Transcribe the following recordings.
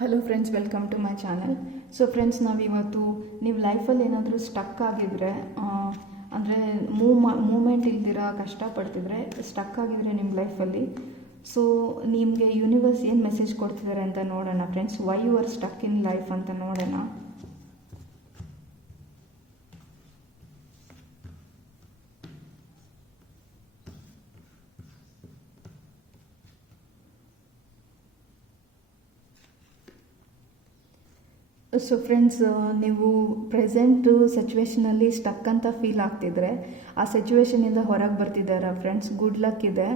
Hello friends, welcome to my channel. So friends, ನಾವಿವತ್ತು ನೀವು ಲೈಫಲ್ಲಿ ಏನಾದರೂ ಸ್ಟಕ್ ಆಗಿದ್ರೆ, ಅಂದರೆ ಮೂಮೆಂಟ್ ಇಲ್ದಿರ ಕಷ್ಟಪಡ್ತಿದ್ರೆ, ಸ್ಟಕ್ ಆಗಿದ್ರೆ ನಿಮ್ಮ ಲೈಫಲ್ಲಿ, ಸೊ ನಿಮಗೆ ಯೂನಿವರ್ಸ್ ಏನು ಮೆಸೇಜ್ ಕೊಡ್ತಿದ್ದಾರೆ ಅಂತ ನೋಡೋಣ friends. Why you are stuck in life ಅಂತ ನೋಡೋಣ. ಸೊ ಫ್ರೆಂಡ್ಸ್, ನೀವು ಪ್ರೆಸೆಂಟು ಸಿಚುವೇಷನಲ್ಲಿ ಸ್ಟಕ್ ಅಂತ ಫೀಲ್ ಆಗ್ತಿದ್ರೆ, ಆ ಸಿಚುವೇಷನಿಂದ ಹೊರಗೆ ಬರ್ತಿದ್ದಾರಾ ಫ್ರೆಂಡ್ಸ್? ಗುಡ್ ಲಕ್ ಇದೆ.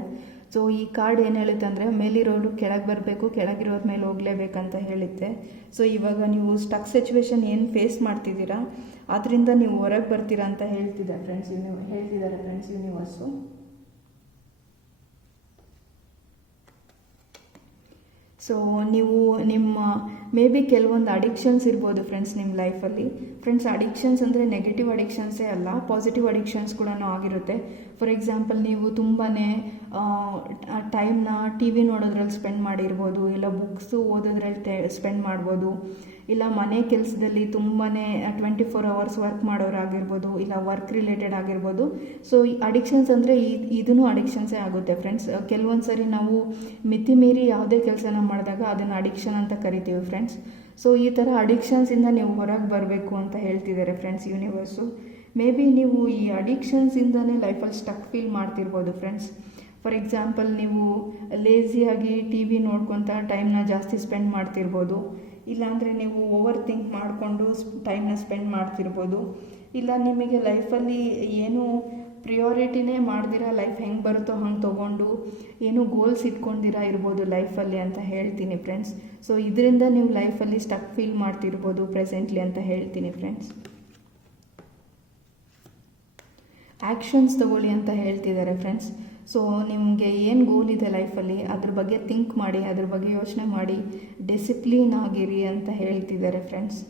ಸೊ ಈ ಕಾರ್ಡ್ ಏನು ಹೇಳುತ್ತೆ ಅಂದರೆ, ಮೇಲಿರೋರು ಕೆಳಗೆ ಬರಬೇಕು, ಕೆಳಗಿರೋರ ಮೇಲೆ ಹೋಗಲೇಬೇಕಂತ ಹೇಳುತ್ತೆ. ಸೊ ಇವಾಗ ನೀವು ಸ್ಟಕ್ ಸಿಚುವೇಷನ್ ಏನು ಫೇಸ್ ಮಾಡ್ತಿದ್ದೀರಾ, ಅದರಿಂದ ನೀವು ಹೊರಗೆ ಬರ್ತೀರಾ ಅಂತ ಹೇಳ್ತಿದ್ದಾರೆ ಫ್ರೆಂಡ್ಸ್ ಯೂನಿವರ್ಸು. ಸೊ ನೀವು ನಿಮ್ಮ ಮೇ ಬಿ ಕೆಲವೊಂದು ಅಡಿಕ್ಷನ್ಸ್ ಇರ್ಬೋದು ಫ್ರೆಂಡ್ಸ್ ನಿಮ್ಮ ಲೈಫಲ್ಲಿ. ಫ್ರೆಂಡ್ಸ್, ಅಡಿಕ್ಷನ್ಸ್ ಅಂದರೆ ನೆಗೆಟಿವ್ ಅಡಿಕ್ಷನ್ಸೇ ಅಲ್ಲ, ಪಾಸಿಟಿವ್ ಅಡಿಕ್ಷನ್ಸ್ ಕೂಡ ಆಗಿರುತ್ತೆ. ಫಾರ್ ಎಕ್ಸಾಂಪಲ್, ನೀವು ತುಂಬಾ ಟೈಮ್ನ ಟಿ ವಿ ನೋಡೋದ್ರಲ್ಲಿ ಸ್ಪೆಂಡ್ ಮಾಡಿರ್ಬೋದು, ಇಲ್ಲ ಬುಕ್ಸು ಓದೋದ್ರಲ್ಲಿ ಸ್ಪೆಂಡ್ ಮಾಡ್ಬೋದು, ಇಲ್ಲ ಮನೆ ಕೆಲಸದಲ್ಲಿ ತುಂಬಾ 24 hours ವರ್ಕ್ ಮಾಡೋರಾಗಿರ್ಬೋದು, ಇಲ್ಲ ವರ್ಕ್ ರಿಲೇಟೆಡ್ ಆಗಿರ್ಬೋದು. ಸೊ ಅಡಿಕ್ಷನ್ಸ್ ಅಂದರೆ ಇದೂ ಅಡಿಕ್ಷನ್ಸೇ ಆಗುತ್ತೆ ಫ್ರೆಂಡ್ಸ್. ಕೆಲವೊಂದು ಸರಿ ನಾವು ಮಿತಿ ಮೀರಿ ಯಾವುದೇ ಕೆಲಸನ ಮಾಡಿದಾಗ ಅದನ್ನು ಅಡಿಕ್ಷನ್ ಅಂತ ಕರಿತೀವಿ ಫ್ರೆಂಡ್ಸ್. ಸೊ ಈ ಥರ ಅಡಿಕ್ಷನ್ಸಿಂದ ನೀವು ಹೊರಗೆ ಬರಬೇಕು ಅಂತ ಹೇಳ್ತಿದ್ದಾರೆ ಫ್ರೆಂಡ್ಸ್ ಯೂನಿವರ್ಸು. ಮೇ ಬಿ ನೀವು ಈ ಅಡಿಕ್ಷನ್ಸಿಂದನೇ ಲೈಫಲ್ಲಿ ಸ್ಟಕ್ ಫೀಲ್ ಮಾಡ್ತಿರ್ಬೋದು ಫ್ರೆಂಡ್ಸ್. ಫಾರ್ ಎಕ್ಸಾಂಪಲ್, ನೀವು ಲೇಸಿಯಾಗಿ ಟಿ ವಿ ನೋಡ್ಕೊತ ಟೈಮ್ನ ಜಾಸ್ತಿ ಸ್ಪೆಂಡ್ ಮಾಡ್ತಿರ್ಬೋದು, ಇಲ್ಲಾಂದರೆ ನೀವು ಓವರ್ ಥಿಂಕ್ ಮಾಡಿಕೊಂಡು ಟೈಮ್ನ ಸ್ಪೆಂಡ್ ಮಾಡ್ತಿರ್ಬೋದು, ಇಲ್ಲ ನಿಮಗೆ ಲೈಫಲ್ಲಿ ಏನು ಪ್ರಿಯಾರಿಟಿನೇ ಮಾಡ್ದಿರ ಲೈಫ್ ಹೆಂಗೆ ಬರುತ್ತೋ ಹಂಗೆ ತೊಗೊಂಡು ಏನು ಗೋಲ್ಸ್ ಇಟ್ಕೊಂಡಿರ ಇರ್ಬೋದು ಲೈಫಲ್ಲಿ ಅಂತ ಹೇಳ್ತೀನಿ ಫ್ರೆಂಡ್ಸ್. ಸೊ ಇದರಿಂದ ನೀವು ಲೈಫಲ್ಲಿ ಸ್ಟಕ್ ಫೀಲ್ ಮಾಡ್ತಿರ್ಬೋದು ಪ್ರೆಸೆಂಟ್ಲಿ ಅಂತ ಹೇಳ್ತೀನಿ ಫ್ರೆಂಡ್ಸ್. ಆ್ಯಕ್ಷನ್ಸ್ ತಗೊಳ್ಳಿ ಅಂತ ಹೇಳ್ತಿದ್ದಾರೆ ಫ್ರೆಂಡ್ಸ್. ಸೊ ನಿಮಗೆ ಏನು ಗೋಲ್ ಇದೆ ಲೈಫಲ್ಲಿ ಅದ್ರ ಬಗ್ಗೆ ಥಿಂಕ್ ಮಾಡಿ, ಅದ್ರ ಬಗ್ಗೆ ಯೋಚನೆ ಮಾಡಿ, ಡಿಸಿಪ್ಲಿನ್ ಆಗಿರಿ ಅಂತ ಹೇಳ್ತಿದ್ದಾರೆ ಫ್ರೆಂಡ್ಸ್.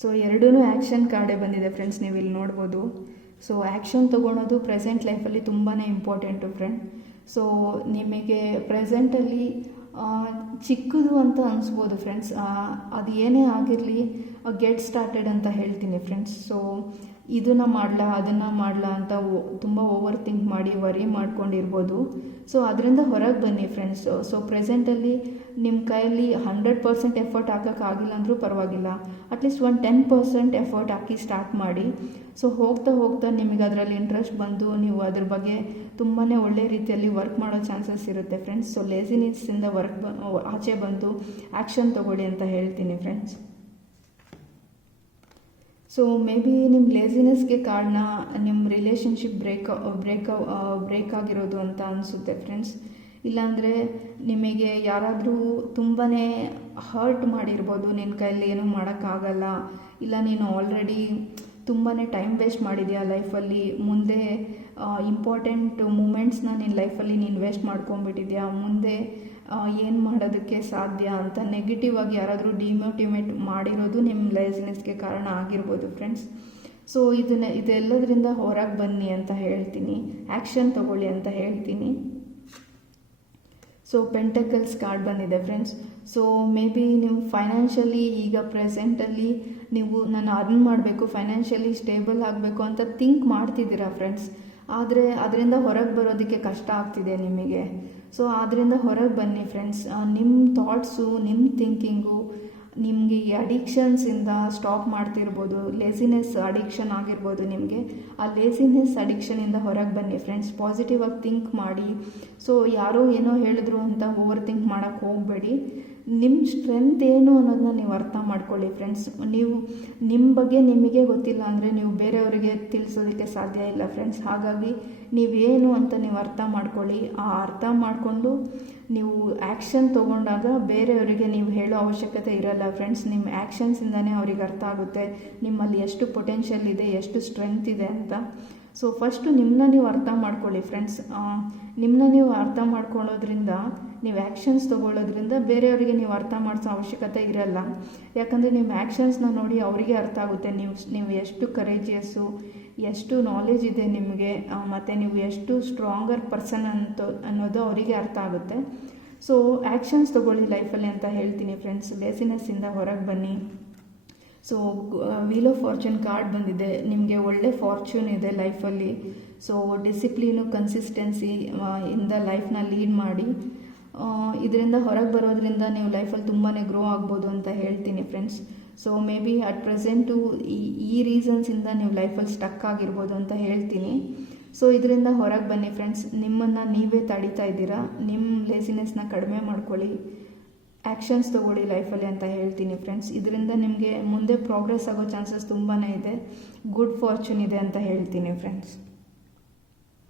ಸೊ ಎರಡೂ ಆ್ಯಕ್ಷನ್ ಕಾರ್ಡೇ ಬಂದಿದೆ ಫ್ರೆಂಡ್ಸ್, ನೀವು ಇಲ್ಲಿ ನೋಡ್ಬೋದು. ಸೊ ಆ್ಯಕ್ಷನ್ ತೊಗೊಳೋದು ಪ್ರೆಸೆಂಟ್ ಲೈಫಲ್ಲಿ ತುಂಬಾ ಇಂಪಾರ್ಟೆಂಟು ಫ್ರೆಂಡ್. ಸೊ ನಿಮಗೆ ಪ್ರೆಸೆಂಟಲ್ಲಿ ಚಿಕ್ಕದು ಅಂತ ಅನಿಸ್ಬೋದು ಫ್ರೆಂಡ್ಸ್, ಅದು ಏನೇ ಆಗಿರಲಿ ಗೆಟ್ ಸ್ಟಾರ್ಟೆಡ್ ಅಂತ ಹೇಳ್ತೀನಿ ಫ್ರೆಂಡ್ಸ್. ಸೊ ಇದನ್ನು ಮಾಡಲಾ ಅದನ್ನು ಮಾಡಲಾ ಅಂತ ತುಂಬ ಓವರ್ ಥಿಂಕ್ ಮಾಡಿ ವರಿ ಮಾಡ್ಕೊಂಡಿರ್ಬೋದು. ಸೊ ಅದರಿಂದ ಹೊರಗೆ ಬನ್ನಿ ಫ್ರೆಂಡ್ಸ್. ಸೊ ಪ್ರೆಸೆಂಟಲ್ಲಿ ನಿಮ್ಮ ಕೈಯಲ್ಲಿ 100% ಎಫರ್ಟ್ ಹಾಕೋಕ್ಕಾಗಿಲ್ಲ ಅಂದರೂ ಪರವಾಗಿಲ್ಲ, ಅಟ್ಲೀಸ್ಟ್ 10% ಎಫರ್ಟ್ ಹಾಕಿ ಸ್ಟಾರ್ಟ್ ಮಾಡಿ. ಸೊ ಹೋಗ್ತಾ ಹೋಗ್ತಾ ನಿಮಗೆ ಅದರಲ್ಲಿ ಇಂಟ್ರೆಸ್ಟ್ ಬಂದು ನೀವು ಅದ್ರ ಬಗ್ಗೆ ತುಂಬಾ ಒಳ್ಳೆ ರೀತಿಯಲ್ಲಿ ವರ್ಕ್ ಮಾಡೋ ಚಾನ್ಸಸ್ ಇರುತ್ತೆ ಫ್ರೆಂಡ್ಸ್. ಸೊ ಲೇಸಿನೆಸ್ಸಿಂದ ಆಚೆ ಬಂದು ಆ್ಯಕ್ಷನ್ ತೊಗೊಳ್ಳಿ ಅಂತ ಹೇಳ್ತೀನಿ ಫ್ರೆಂಡ್ಸ್. ಸೊ ಮೇ ಬಿ ನಿಮ್ಮ ಲೇಸಿನೆಸ್ಗೆ ಕಾರಣ ನಿಮ್ಮ ರಿಲೇಷನ್ಶಿಪ್ ಬ್ರೇಕ್ ಆಗಿರೋದು ಅಂತ ಅನಿಸುತ್ತೆ ಫ್ರೆಂಡ್ಸ್. ಇಲ್ಲಾಂದರೆ ನಿಮಗೆ ಯಾರಾದರೂ ತುಂಬಾ ಹರ್ಟ್ ಮಾಡಿರ್ಬೋದು, ನಿನ್ನ ಕೈಯಲ್ಲಿ ಏನೂ ಮಾಡೋಕ್ಕಾಗಲ್ಲ, ಇಲ್ಲ ನೀನು ಆಲ್ರೆಡಿ ತುಂಬಾ ಟೈಮ್ ವೇಸ್ಟ್ ಮಾಡಿದ್ಯಾ ಲೈಫಲ್ಲಿ, ಮುಂದೆ ಇಂಪಾರ್ಟೆಂಟ್ ಮೂಮೆಂಟ್ಸ್ನ ನಿನ್ನ ಲೈಫಲ್ಲಿ ನೀನು ವೇಸ್ಟ್ ಮಾಡ್ಕೊಂಬಿಟ್ಟಿದ್ಯಾ, ಮುಂದೆ ಏನು ಮಾಡೋದಕ್ಕೆ ಸಾಧ್ಯ ಅಂತ ನೆಗೆಟಿವ್ ಆಗಿ ಯಾರಾದರೂ ಡಿಮೋಟಿವೇಟ್ ಮಾಡಿರೋದು ನಿಮ್ಮ ಲೇಸಿನೆಸ್ಗೆ ಕಾರಣ ಆಗಿರ್ಬೋದು ಫ್ರೆಂಡ್ಸ್. ಸೊ ಇದೆಲ್ಲದರಿಂದ ಹೊರಗೆ ಬನ್ನಿ ಅಂತ ಹೇಳ್ತೀನಿ, ಆ್ಯಕ್ಷನ್ ತಗೊಳ್ಳಿ ಅಂತ ಹೇಳ್ತೀನಿ. ಸೊ ಪೆಂಟಕಲ್ಸ್ ಕಾರ್ಡ್ ಬಂದಿದೆ ಫ್ರೆಂಡ್ಸ್. ಸೊ ಮೇ ಬಿ ನೀವು ಫೈನಾನ್ಷಿಯಲಿ ಈಗ ಪ್ರೆಸೆಂಟಲ್ಲಿ ನೀವು ನಾನು ಅರ್ನ್ ಮಾಡಬೇಕು, ಫೈನಾನ್ಷಿಯಲಿ ಸ್ಟೇಬಲ್ ಆಗಬೇಕು ಅಂತ ಥಿಂಕ್ ಮಾಡ್ತಿದ್ದೀರಾ ಫ್ರೆಂಡ್ಸ್. ಆದರೆ ಅದರಿಂದ ಹೊರಗೆ ಬರೋದಕ್ಕೆ ಕಷ್ಟ ಆಗ್ತಿದೆ ನಿಮಗೆ. ಸೊ ಅದರಿಂದ ಹೊರಗೆ ಬನ್ನಿ ಫ್ರೆಂಡ್ಸ್. ನಿಮ್ಮ ಥಾಟ್ಸು, ನಿಮ್ಮ ಥಿಂಕಿಂಗು ನಿಮಗೆ ಈ ಅಡಿಕ್ಷನ್ಸಿಂದ ಸ್ಟಾಪ್ ಮಾಡ್ತಿರ್ಬೋದು. ಲೇಸಿನೆಸ್ ಅಡಿಕ್ಷನ್ ಆಗಿರ್ಬೋದು ನಿಮಗೆ, ಆ ಲೇಸಿನೆಸ್ ಅಡಿಕ್ಷನಿಂದ ಹೊರಗೆ ಬನ್ನಿ ಫ್ರೆಂಡ್ಸ್. ಪಾಸಿಟಿವ್ ಆಗಿ ಥಿಂಕ್ ಮಾಡಿ. ಸೊ ಯಾರೋ ಏನೋ ಹೇಳಿದ್ರು ಅಂತ ಓವರ್ ಥಿಂಕ್ ಮಾಡೋಕ್ಕೆ ಹೋಗಬೇಡಿ. ನಿಮ್ಮ ಸ್ಟ್ರೆಂತ್ ಏನು ಅನ್ನೋದನ್ನ ನೀವು ಅರ್ಥ ಮಾಡ್ಕೊಳ್ಳಿ ಫ್ರೆಂಡ್ಸ್. ನೀವು ನಿಮ್ಮ ಬಗ್ಗೆ ನಿಮಗೆ ಗೊತ್ತಿಲ್ಲ ಅಂದರೆ ನೀವು ಬೇರೆಯವರಿಗೆ ತಿಳಿಸೋದಕ್ಕೆ ಸಾಧ್ಯ ಇಲ್ಲ ಫ್ರೆಂಡ್ಸ್. ಹಾಗಾಗಿ ನೀವೇನು ಅಂತ ನೀವು ಅರ್ಥ ಮಾಡ್ಕೊಳ್ಳಿ. ಆ ಅರ್ಥ ಮಾಡಿಕೊಂಡು ನೀವು ಆ್ಯಕ್ಷನ್ ತೊಗೊಂಡಾಗ ಬೇರೆಯವರಿಗೆ ನೀವು ಹೇಳೋ ಅವಶ್ಯಕತೆ ಇರಲ್ಲ ಫ್ರೆಂಡ್ಸ್. ನಿಮ್ಮ ಆ್ಯಕ್ಷನ್ಸಿಂದನೇ ಅವ್ರಿಗೆ ಅರ್ಥ ಆಗುತ್ತೆ ನಿಮ್ಮಲ್ಲಿ ಎಷ್ಟು ಪೊಟೆನ್ಷಿಯಲ್ ಇದೆ, ಎಷ್ಟು ಸ್ಟ್ರೆಂತ್ ಇದೆ ಅಂತ. ಸೊ ಫಸ್ಟು ನಿಮ್ಮನ್ನ ನೀವು ಅರ್ಥ ಮಾಡ್ಕೊಳ್ಳಿ ಫ್ರೆಂಡ್ಸ್. ನಿಮ್ಮನ್ನ ನೀವು ಅರ್ಥ ಮಾಡ್ಕೊಳ್ಳೋದ್ರಿಂದ, ನೀವು ಆ್ಯಕ್ಷನ್ಸ್ ತೊಗೊಳ್ಳೋದ್ರಿಂದ ಬೇರೆಯವರಿಗೆ ನೀವು ಅರ್ಥ ಮಾಡಿಸೋ ಅವಶ್ಯಕತೆ ಇರಲ್ಲ. ಯಾಕಂದರೆ ನಿಮ್ಮ ಆ್ಯಕ್ಷನ್ಸ್ನ ನೋಡಿ ಅವರಿಗೆ ಅರ್ಥ ಆಗುತ್ತೆ ನೀವು ಎಷ್ಟು ಕರೇಜಿಯಸ್ಸು, ಎಷ್ಟು ನಾಲೆಜ್ ಇದೆ ನಿಮಗೆ, ಮತ್ತು ನೀವು ಎಷ್ಟು ಸ್ಟ್ರಾಂಗರ್ ಪರ್ಸನ್ ಅನ್ನೋದು ಅವರಿಗೆ ಅರ್ಥ ಆಗುತ್ತೆ. ಸೊ ಆ್ಯಕ್ಷನ್ಸ್ ತೊಗೊಳ್ಳಿ ಲೈಫಲ್ಲಿ ಅಂತ ಹೇಳ್ತೀನಿ ಫ್ರೆಂಡ್ಸ್. ಲೇಸಿನೆಸ್ಸಿಂದ ಹೊರಗೆ ಬನ್ನಿ. So wheel of fortune card ಬಂದಿದೆ, ನಿಮಗೆ ಒಳ್ಳೆ ಫಾರ್ಚೂನ್ ಇದೆ ಲೈಫಲ್ಲಿ. ಸೊ ಡಿಸಿಪ್ಲೀನು, ಕನ್ಸಿಸ್ಟೆನ್ಸಿ ಇಂದ ಲೈಫ್ನ ಲೀಡ್ ಮಾಡಿ. ಇದರಿಂದ ಹೊರಗೆ ಬರೋದ್ರಿಂದ ನೀವು ಲೈಫಲ್ಲಿ ತುಂಬಾ ಗ್ರೋ ಆಗ್ಬೋದು ಅಂತ ಹೇಳ್ತೀನಿ friends. So may be at present ಈ ರೀಸನ್ಸಿಂದ ನೀವು ಲೈಫಲ್ಲಿ ಸ್ಟಕ್ ಆಗಿರ್ಬೋದು ಅಂತ ಹೇಳ್ತೀನಿ. ಸೊ ಇದರಿಂದ ಹೊರಗೆ ಬನ್ನಿ ಫ್ರೆಂಡ್ಸ್. ನಿಮ್ಮನ್ನು ನೀವೇ ತಡೀತಾ ಇದ್ದೀರಾ. ನಿಮ್ಮ ಲೇಸಿನೆಸ್ನ ಕಡಿಮೆ ಮಾಡ್ಕೊಳ್ಳಿ, ಆ್ಯಕ್ಷನ್ಸ್ ತೊಗೊಳ್ಳಿ ಲೈಫಲ್ಲಿ ಅಂತ ಹೇಳ್ತೀನಿ ಫ್ರೆಂಡ್ಸ್. ಇದರಿಂದ ನಿಮಗೆ ಮುಂದೆ ಪ್ರೋಗ್ರೆಸ್ ಆಗೋ ಚಾನ್ಸಸ್ ತುಂಬಾ ಇದೆ. ಗುಡ್ ಫಾರ್ಚೂನ್ ಇದೆ ಅಂತ ಹೇಳ್ತೀನಿ ಫ್ರೆಂಡ್ಸ್.